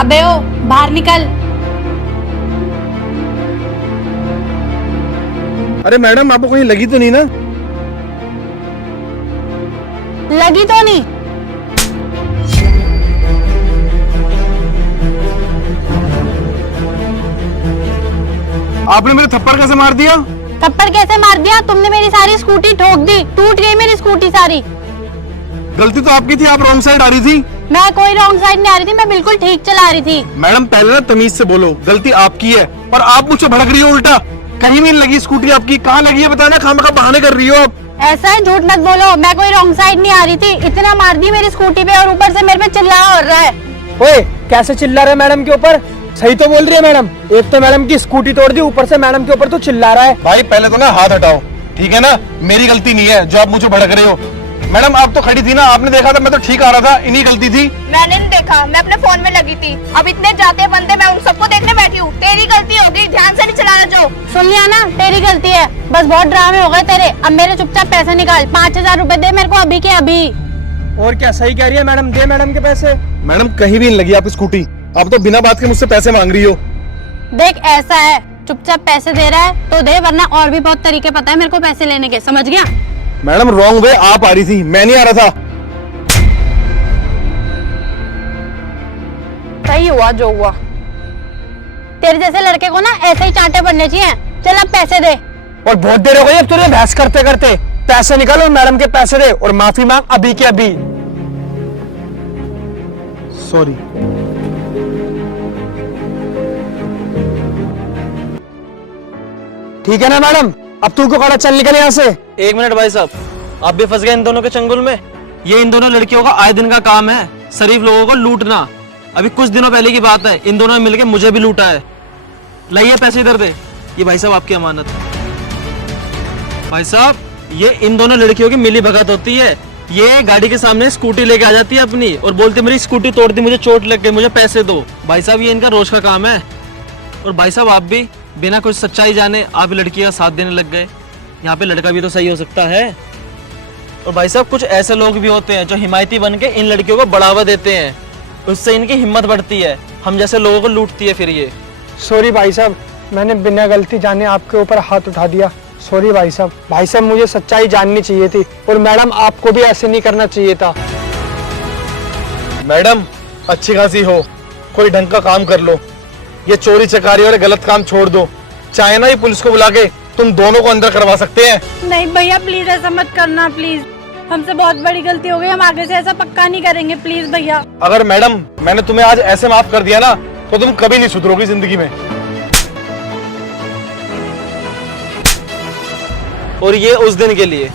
अबे ओ बाहर निकल। अरे मैडम, आपको कहीं लगी तो नहीं ना? लगी तो नहीं। आपने मेरे थप्पड़ कैसे मार दिया? थप्पड़ कैसे मार दिया? तुमने मेरी सारी स्कूटी ठोक दी, टूट गई मेरी स्कूटी सारी। गलती तो आपकी थी, आप रॉन्ग साइड आ रही थी। मैं कोई रॉन्ग साइड नहीं आ रही थी, मैं बिल्कुल ठीक चला रही थी। मैडम पहले ना तमीज से बोलो, गलती आपकी है और आप मुझसे भड़क रही हो उल्टा। कहीं नहीं लगी स्कूटी आपकी, कहाँ लगी है बताना, खामखा बहाने कर रही हो आप। ऐसा है, झूठ मत बोलो, मैं कोई रॉन्ग साइड नहीं आ रही थी। इतना मार दी मेरी स्कूटी पे और ऊपर से मेरे पे चिल्ला हो रहा है। ओए, कैसे चिल्ला रहे मैडम के ऊपर? सही तो बोल रही है मैडम। एक तो मैडम की स्कूटी तोड़ दी, ऊपर से मैडम के ऊपर तो चिल्ला रहा है। भाई पहले तो ना हाथ हटाओ, ठीक है ना? मेरी गलती नहीं है जो आप मुझे भड़क रहे हो। मैडम आप तो खड़ी थी ना, आपने देखा था मैं तो ठीक आ रहा था, इन्हीं गलती थी। मैंने नहीं देखा, मैं अपने फोन में लगी थी। अब इतने जाते बंदे मैं उन सबको देखने बैठी हूँ। तेरी गलती होगी, ध्यान से नहीं चलाना। जो सुन लिया ना, तेरी गलती है। बस बहुत ड्रामे हो गए तेरे। अब मेरे चुपचाप पैसे निकाल, 5000 रुपए दे मेरे को अभी के अभी। और क्या सही कह रही है मैडम, दे मैडम के पैसे। मैडम कहीं भी नहीं लगी आप स्कूटी, आप तो बिना बात के मुझसे पैसे मांग रही हो। देख ऐसा है, चुपचाप पैसे दे रहा है तो दे, वरना और भी बहुत तरीके पता है मेरे को पैसे लेने के, समझ गया? मैडम रॉन्ग वे आप आ रही थी, मैं नहीं आ रहा था। सही हुआ जो हुआ। तेरे जैसे लड़के को ना ऐसे ही चांटे पड़ने चाहिए। चल अब पैसे दे। और बहुत देर हो गई अब तुझे बहस करते करते। पैसे निकाल और मैडम के पैसे दे और माफी मांग अभी के अभी। सॉरी। ठीक है ना मैडम, अब तू क्यों खड़ा, चल निकल यहाँ से। एक मिनट भाई साहब, आप भी फंस गए इन दोनों के चंगुल में। ये इन दोनों लड़कियों का आए दिन का काम है, शरीफ लोगों को लूटना। अभी कुछ दिनों पहले की बात है, इन दोनों ने मिलकर मुझे भी लूटा है। लाइए पैसे इधर दे। ये भाई साहब आपकी अमानत है। भाई साहब, ये इन दोनों लड़कियों की मिली भगत होती है। ये गाड़ी के सामने स्कूटी लेके आ जाती है अपनी और बोलती मेरी स्कूटी तोड़ दी, मुझे चोट लग गई, मुझे पैसे दो। भाई साहब ये इनका रोज का काम है। और भाई साहब आप भी बिना कुछ सच्चाई जाने आप लड़की का साथ देने लग गए। यहाँ पे लड़का भी तो सही हो सकता है। और भाई साहब कुछ ऐसे लोग भी होते हैं जो हिमायती बन के इन लड़कियों को बढ़ावा देते हैं, उससे इनकी हिम्मत बढ़ती है, हम जैसे लोगों को लूटती है फिर ये। सॉरी भाई साहब, मैंने बिना गलती जाने आपके ऊपर हाथ उठा दिया। सॉरी भाई साहब। भाई साहब मुझे सच्चाई जाननी चाहिए थी और मैडम आपको भी ऐसे नहीं करना चाहिए था। मैडम अच्छी खासी हो, कोई ढंग का काम कर लो। ये चोरी चकारी और गलत काम छोड़ दो। चाहे ना ये पुलिस को बुला के तुम दोनों को अंदर करवा सकते हैं। नहीं भैया प्लीज ऐसा मत करना, प्लीज। हमसे बहुत बड़ी गलती हो गई, हम आगे से ऐसा पक्का नहीं करेंगे, प्लीज भैया। अगर मैडम मैंने तुम्हें आज ऐसे माफ कर दिया ना तो तुम कभी नहीं सुधरोगी जिंदगी में। और ये उस दिन के लिए